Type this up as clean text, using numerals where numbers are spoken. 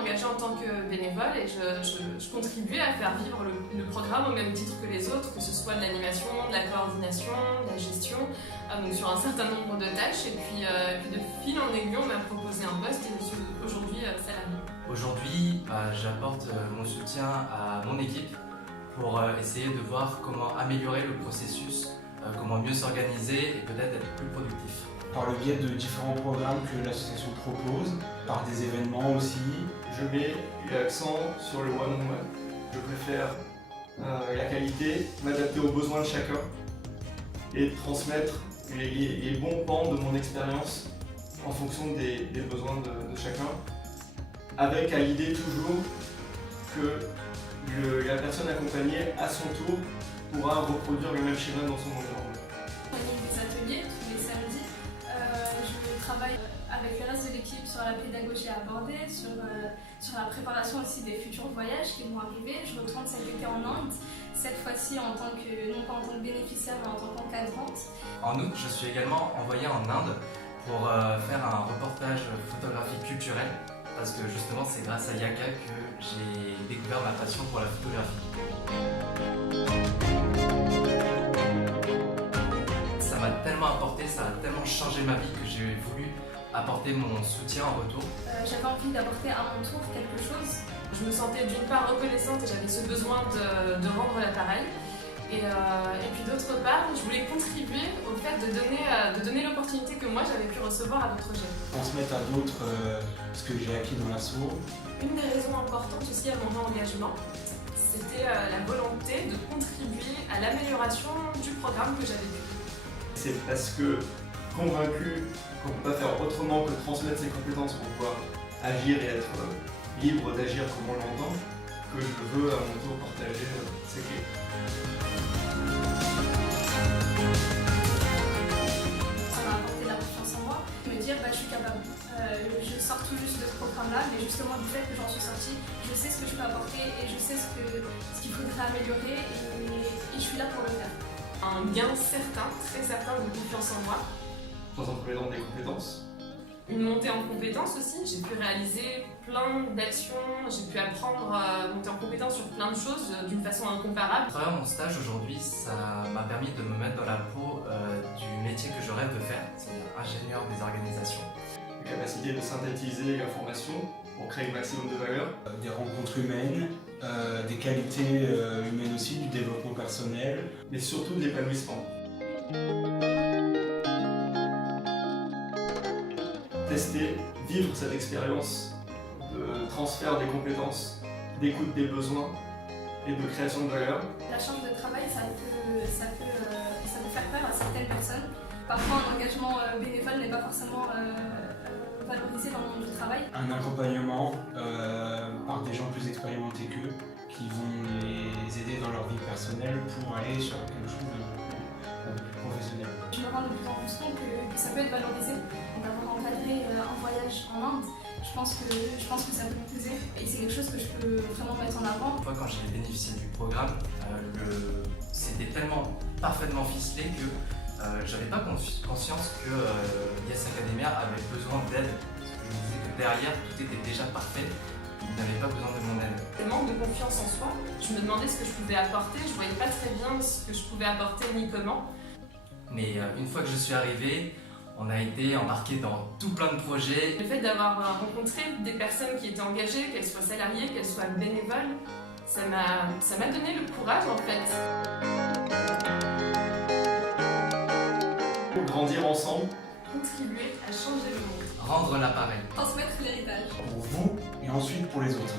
engagée en tant que bénévole et je contribuais à faire vivre le programme au même titre que les autres, que ce soit de l'animation, de la coordination, de la gestion, donc sur un certain nombre de tâches. Et puis de fil en aiguille, on m'a proposé un poste et je suis aujourd'hui salariée. Aujourd'hui, j'apporte mon soutien à mon équipe pour essayer de voir comment améliorer le processus, comment mieux s'organiser et peut-être être plus productif. Par le biais de différents programmes que l'association propose, par des événements aussi. Je mets l'accent sur le one-on-one. Je préfère la qualité, m'adapter aux besoins de chacun et transmettre les bons pans de mon expérience en fonction des besoins de chacun, avec à l'idée toujours que la personne accompagnée, à son tour, pourra reproduire le même schéma dans son environnement. On anime des ateliers tous les samedis. Je travaille avec le reste de l'équipe sur la pédagogie abordée, sur la préparation aussi des futurs voyages qui vont arriver. Je retourne cet été en Inde, cette fois-ci non pas en tant que bénéficiaire mais en tant qu'encadrante. En août, je suis également envoyé en Inde pour faire un reportage photographique culturel parce que justement c'est grâce à Yaka que j'ai découvert ma passion pour la photographie. Ça m'a tellement apporté, ça a tellement changé ma vie que j'ai voulu apporter mon soutien en retour. J'avais envie d'apporter à mon tour quelque chose. Je me sentais d'une part reconnaissante et j'avais ce besoin de rendre l'appareil. Et puis d'autre part, je voulais contribuer au fait de donner l'opportunité que moi j'avais pu recevoir à d'autres jeunes. Transmettre à d'autres ce que j'ai acquis dans l'asso. Une des raisons importantes aussi à mon engagement, c'était la volonté de contribuer à l'amélioration du programme que j'avais vu. C'est parce que convaincu qu'on ne peut pas faire autrement que transmettre ses compétences pour pouvoir agir et être libre d'agir comme on l'entend, que je veux à mon tour partager ces clés. Ça m'a apporté de la confiance en moi, me dire je suis capable. Je sors tout juste de ce programme-là, mais justement du fait que j'en suis sortie, je sais ce que je peux apporter et je sais ce qu'il faudrait améliorer et je suis là pour le faire. Un gain certain, très certain de confiance en moi. Dans un premier temps des compétences. Une montée en compétences aussi, j'ai pu réaliser plein d'actions, j'ai pu apprendre à monter en compétences sur plein de choses d'une façon incomparable. À travers mon stage aujourd'hui, ça m'a permis de me mettre dans la peau du métier que je rêve de faire, c'est-à-dire ingénieur des organisations. La capacité de synthétiser l'information pour créer le maximum de valeur. Des rencontres humaines, des qualités humaines aussi, du développement personnel. Mais surtout de l'épanouissement. Tester, vivre cette expérience de transfert des compétences, d'écoute des besoins et de création de valeur. La charge de travail, ça peut faire peur à certaines personnes. Parfois, un engagement bénévole n'est pas forcément valorisé dans le monde du travail. Un accompagnement par des gens plus expérimentés qu'eux qui vont les aider dans leur vie personnelle pour aller sur quelque chose de plus professionnel. Je me rends de plus en plus compte que ça peut être valorisé. D'avoir encadré un voyage en Inde, je pense que ça peut me plaiser et c'est quelque chose que je peux vraiment mettre en avant. Une fois quand j'ai bénéficié du programme, c'était tellement parfaitement ficelé que j'avais pas conscience que Yes Academia avait besoin d'aide. Je me disais que derrière tout était déjà parfait, ils n'avaient pas besoin de mon aide. Le manque de confiance en soi, je me demandais ce que je pouvais apporter, je voyais pas très bien ce que je pouvais apporter ni comment. Mais une fois que je suis arrivé, on a été embarqué dans tout plein de projets. Le fait d'avoir rencontré des personnes qui étaient engagées, qu'elles soient salariées, qu'elles soient bénévoles, ça m'a donné le courage en fait. Grandir ensemble. Contribuer à changer le monde. Rendre l'appareil. Transmettre l'héritage. Pour vous et ensuite pour les autres.